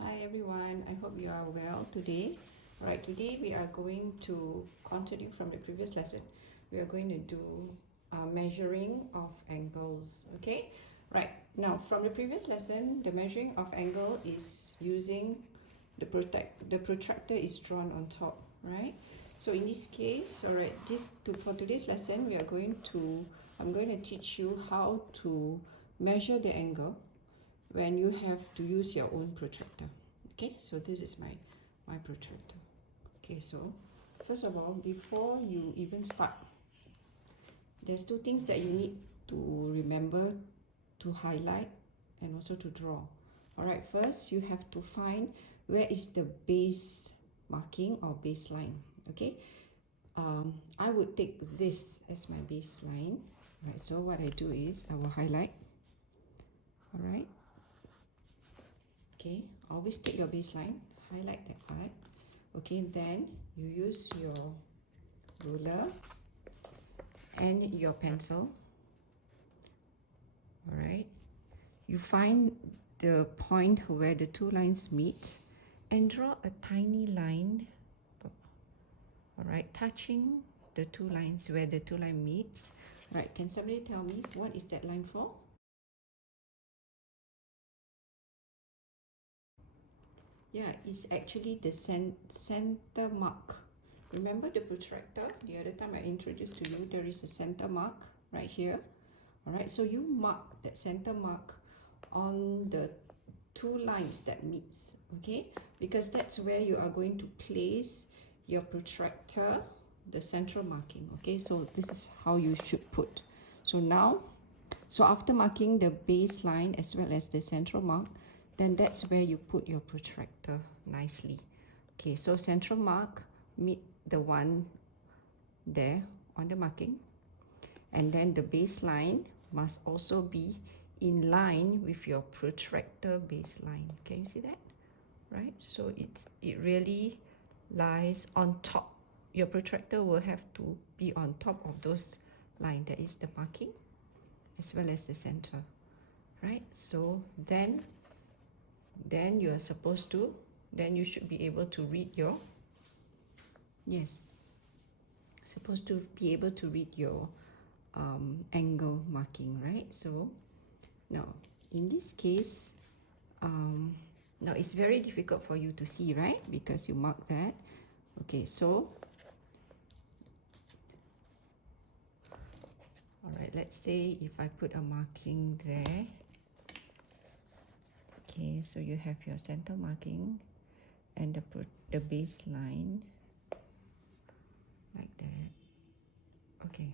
Hi everyone, I hope you are well today. Alright, today we are going to continue from the previous lesson. We are going to do measuring of angles, okay? Right, now from the previous lesson, the measuring of angle is using the protractor is drawn on top, right? So in this case, alright, for today's lesson, I'm going to teach you how to measure the angle when you have to use your own protractor. Okay, so this is my protractor. Okay, so first of all, before you even start, there's two things that you need to remember to highlight and also to draw. Alright, first you have to find where is the base marking or baseline. Okay, I would take this as my baseline. Right, so what I do is I will highlight. Alright, okay, always take your baseline, highlight that part. Okay, then you use your ruler and your pencil. All right, you find the point where the two lines meet and draw a tiny line. All right, touching the two lines where the two lines meets. Right, can somebody tell me what is that line for? Yeah, it's actually the center mark. Remember the protractor? The other time I introduced to you, there is a center mark right here. Alright, so you mark that center mark on the two lines that meets, okay? Because that's where you are going to place your protractor, the central marking, okay? So this is how you should put. So after marking the baseline as well as the central mark, then that's where you put your protractor nicely. Okay, so central mark, meet the one there on the marking, and then the baseline must also be in line with your protractor baseline. Can you see that? Right, so it really lies on top. Your protractor will have to be on top of those line, that is the marking as well as the center, right? So then you are supposed to, then you should be able to read your, yes, supposed to be able to read your angle marking, right? So now in this case, now it's very difficult for you to see, right? Because you mark that. Okay, so all right, let's say if I put a marking there. Okay, so you have your center marking and the baseline like that. Okay,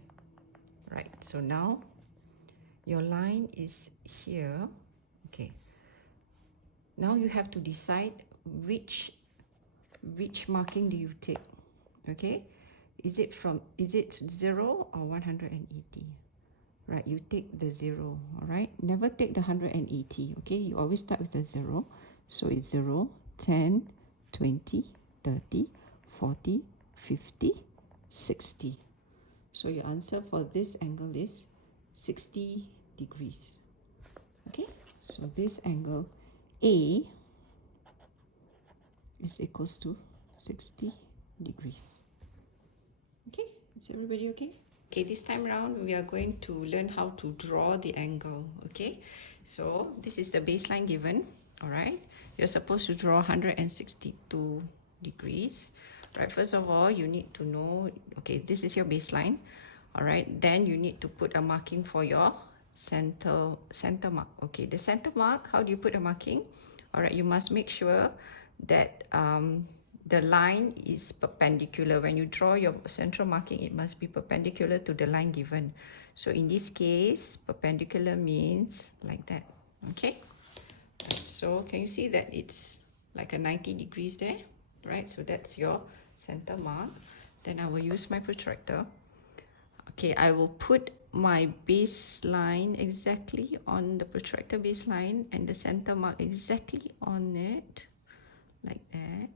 right, so now your line is here. Okay, now you have to decide which marking do you take. Okay, is it 0 or 180? Right, you take the 0. All right, never take the 180. Okay, you always start with the 0. So it's 0, 10, 20, 30, 40, 50, 60. So your answer for this angle is 60 degrees. Okay, so this angle A is equals to 60 degrees. Okay, is everybody okay? Okay, this time around we are going to learn how to draw the angle. Okay, so this is the baseline given. All right, you're supposed to draw 162 degrees. Right, first of all you need to know, okay, this is your baseline. All right, then you need to put a marking for your center mark. Okay, the center mark, how do you put a marking? All right, you must make sure that the line is perpendicular. When you draw your central marking, it must be perpendicular to the line given. So in this case, perpendicular means like that. Okay, so can you see that it's like a 90 degrees there, right? So that's your center mark. Then I will use my protractor. Okay, I will put my baseline exactly on the protractor baseline and the center mark exactly on it, like that.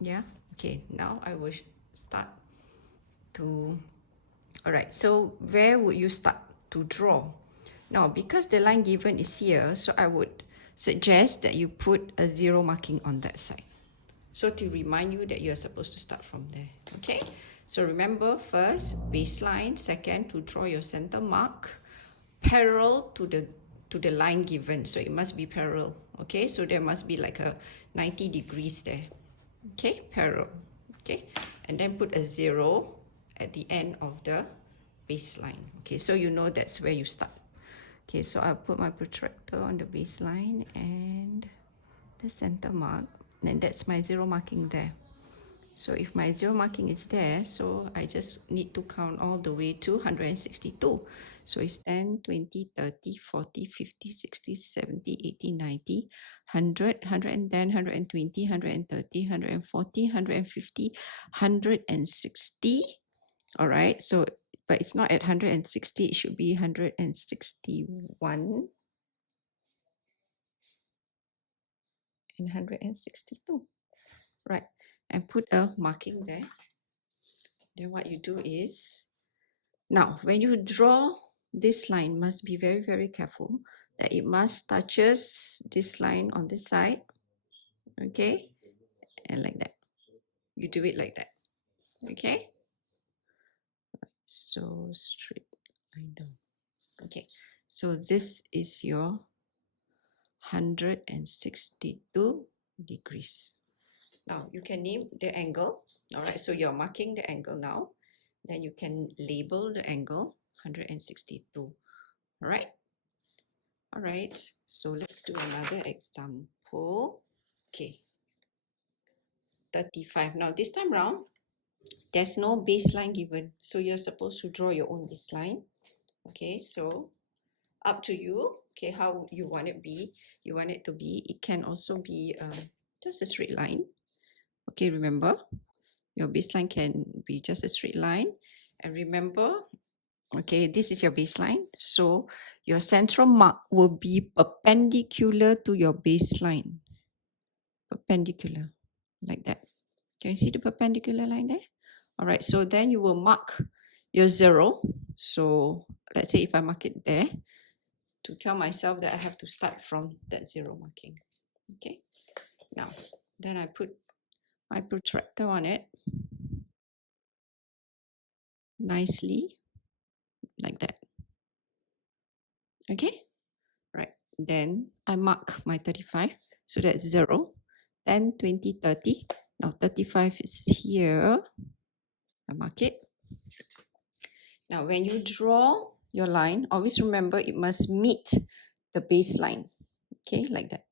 Yeah, okay, now I will start to, all right, so where would you start to draw? Now, because the line given is here, so I would suggest that you put a 0 marking on that side. So to remind you that you're supposed to start from there. Okay, so remember, first baseline, second to draw your center mark parallel to the line given, so it must be parallel. Okay, so there must be like a 90 degrees there. Okay, parallel. Okay, and then put a 0 at the end of the baseline. Okay, so you know that's where you start. Okay, so I'll put my protractor on the baseline and the center mark, and that's my 0 marking there. So if my 0 marking is there, so I just need to count all the way to 162. So it's 10, 20, 30, 40, 50, 60, 70, 80, 90, 100, 110, 120, 130, 140, 150, 160. All right, so, but it's not at 160, it should be 161 and 162. Right, and put a marking there. Then what you do is, now when you draw this line, must be very, very careful that it must touches this line on this side. Okay, and like that. You do it like that. Okay, so straight line down. Okay, so this is your 162 degrees. Now you can name the angle. All right, so you're marking the angle now. Then you can label the angle 162. All right. All right, so let's do another example. Okay, 35. Now this time round, there's no baseline given, so you're supposed to draw your own baseline. Okay, so up to you. Okay, how you want it be? You want it to be? It can also be just a straight line. Okay, remember, your baseline can be just a straight line. And remember, okay, this is your baseline. So your central mark will be perpendicular to your baseline. Perpendicular, like that. Can you see the perpendicular line there? All right, so then you will mark your 0. So let's say if I mark it there, to tell myself that I have to start from that 0 marking. Okay, now then I put my protractor on it nicely, like that. Okay, right, then I mark my 35, so that's 0, 10, 20, 30. Now 35 is here. I mark it. Now, when you draw your line, always remember it must meet the baseline. Okay, like that.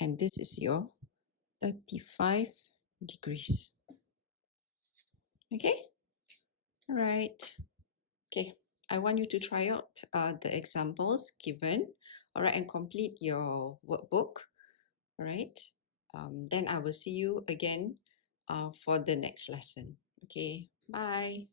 And this is your 35 degrees. Okay, all right. Okay, I want you to try out the examples given, all right, and complete your workbook, all right. Then I will see you again for the next lesson. Okay, bye.